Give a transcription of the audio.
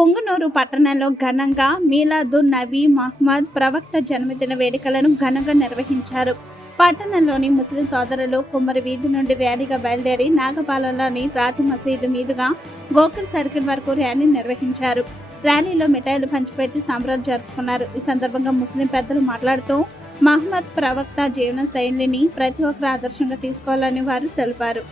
పుంగనూరు పట్టణంలో ఘనంగా మీలాదున్ నబీ మహ్మద్ ప్రవక్త జన్మదిన వేడుకలను ఘనంగా నిర్వహించారు. పట్టణంలోని ముస్లిం సోదరులు కుమ్మరి వీధి నుండి ర్యాలీగా బయలుదేరి నాగపాలలోని రాతి మసీదు మీదుగా గోకుల్ సర్కిల్ వరకు ర్యాలీ నిర్వహించారు. ర్యాలీలో మిఠాయిలు పంచిపెట్టి సంబరాలు జరుపుకున్నారు. ఈ సందర్భంగా ముస్లిం పెద్దలు మాట్లాడుతూ మహ్మద్ ప్రవక్త జీవన శైలిని ప్రతి ఒక్కరు ఆదర్శంగా తీసుకోవాలని వారు తెలిపారు.